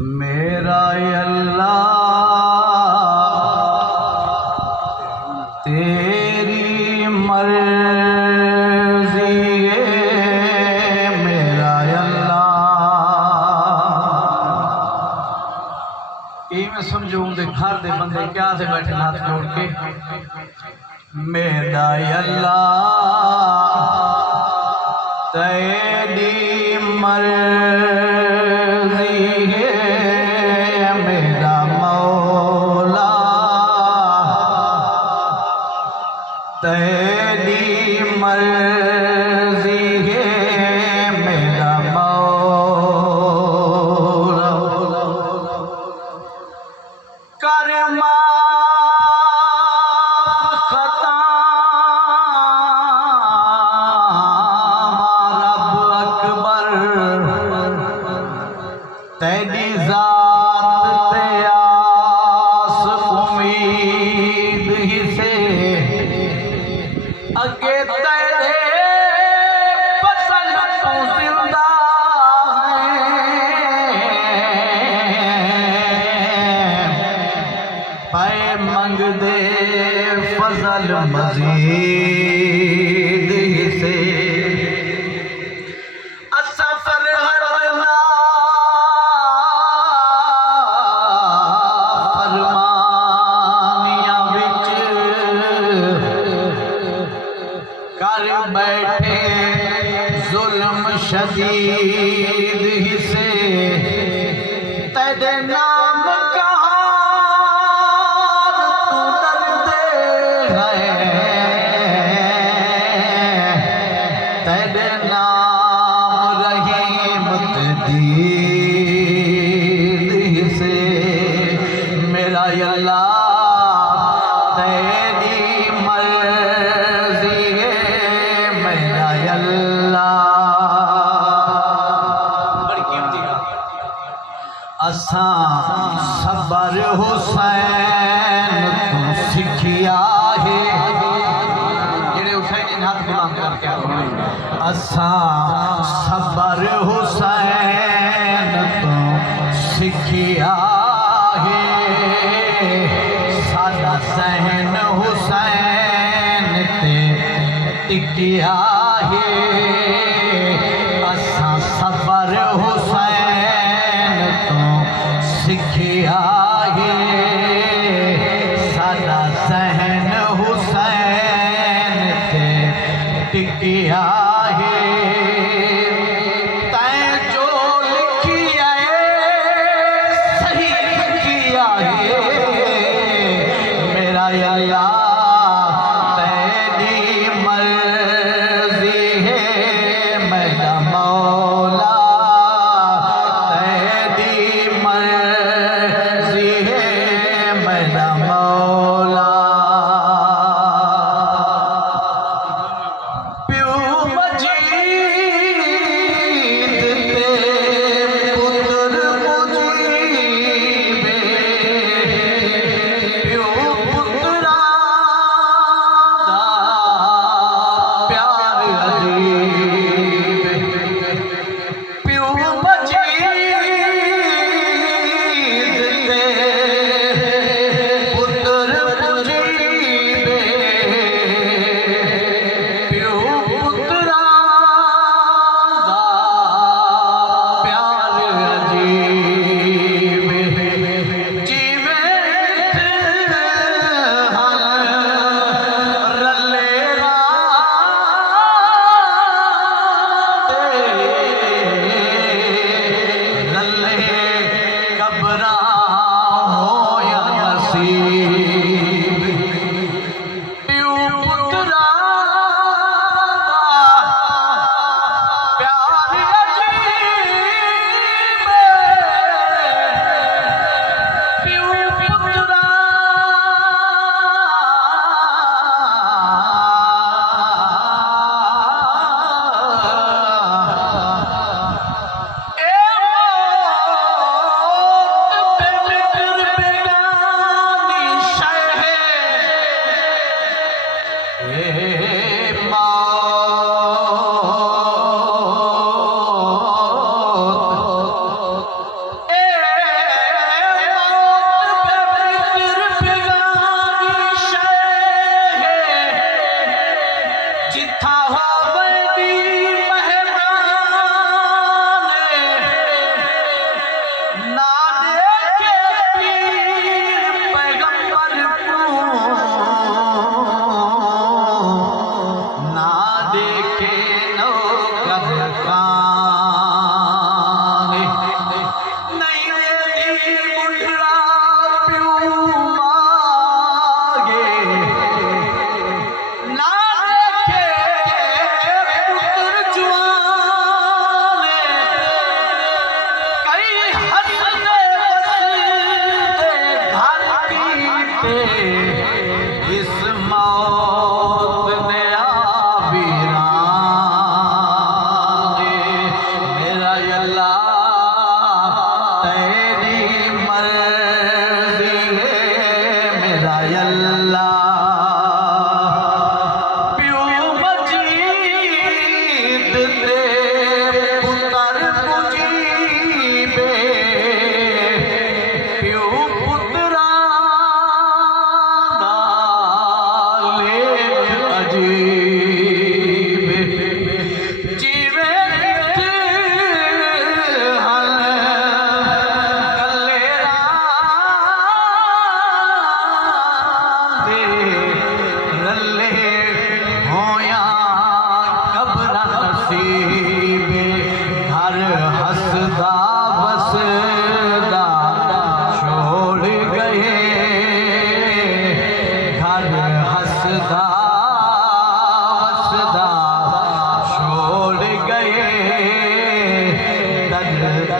मेरा अल्लाह तेरी मर्जी है, मेरा अल्लाह। मैं समझूं दे घर दे बंदे क्या से बैठे हाथ जोड़ के, मेरा अल्लाह तेरी मर्जी है, मेरा मौला तेरी मर्जी है, मेरा मौला। कर माफ खता रब अकबर, तेरी जात ते आस उम्मीद ही से, अगे तेरे पसंद तू जिंदा है, पाए मंग दे फजल मजीद ही से। असफर हरना फरमानिया विच कर बैठे जुल्म शदीद ही से, तेरे नाम कहाँ तू डरते हैं, तेरे नाम रहीमत दीद ही से, मेरा अल्लाह तेरी मर्जी है, मेरा अल्लाह। बड़ी कीमती बात। असां सबर हुसैन तू सिखिया है, जेड़े हुसैन हाथ गुलाम करके असां सबर हुसैन तू सिखिया है, सादा सहन हुसैन ते टिकिया है, असां सबर हुसैन तो सिखिया है, सादा सहन हुसैन ते टिकिया है, तैं जो लिखिया सही लिखिया है, मेरा अल्लाह तेरी मर्जी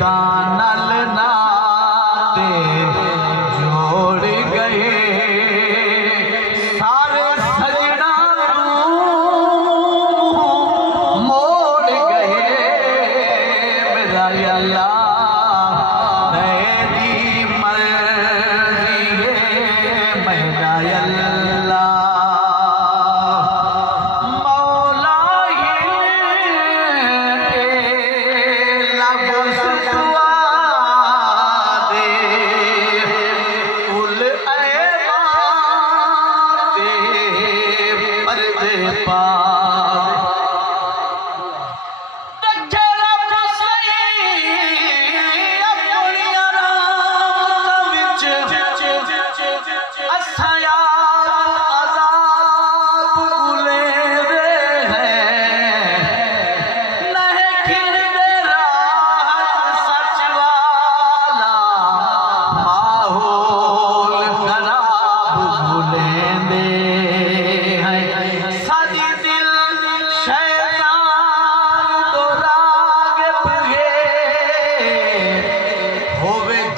दानल नाते जोड़ गए सारे सजना मोड़ गए मेरा अल्लाह तेरी मर्जी है मेरा अल्लाह मौला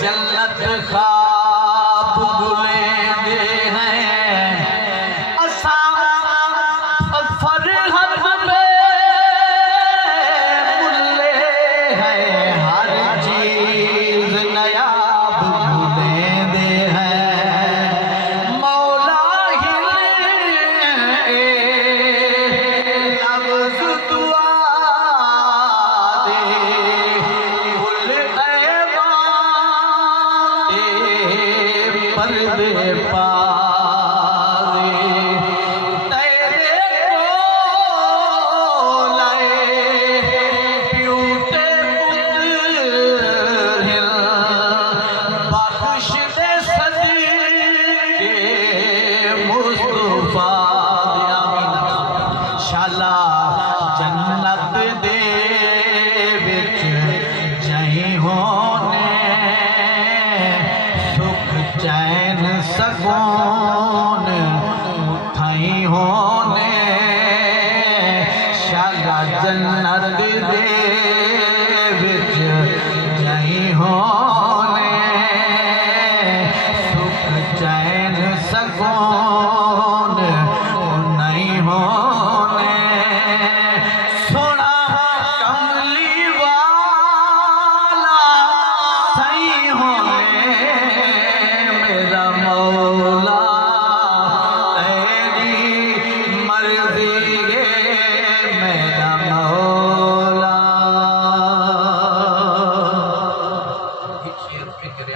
जन्नत ख्वाब बुलेंदे हैं असा फरहत में मुल्ले हैं हर चीज नयाब बुलेंदे हैं मौला ही लफ्ज़ दुआ दे पर्दे पारे तेरे को लाए प्यूटे पुत्र बख्श दे सदके मुस्तफा शाला जन्नत दे विच जहीं होने चैन सगोन उठाई होने शाला जन्नत दे विच जहीं होने सुख चैन सगोन नहीं होने सोना कमली वाला सही होने मौला तेरी मर्जी है मेरा मौला शेर फिक्र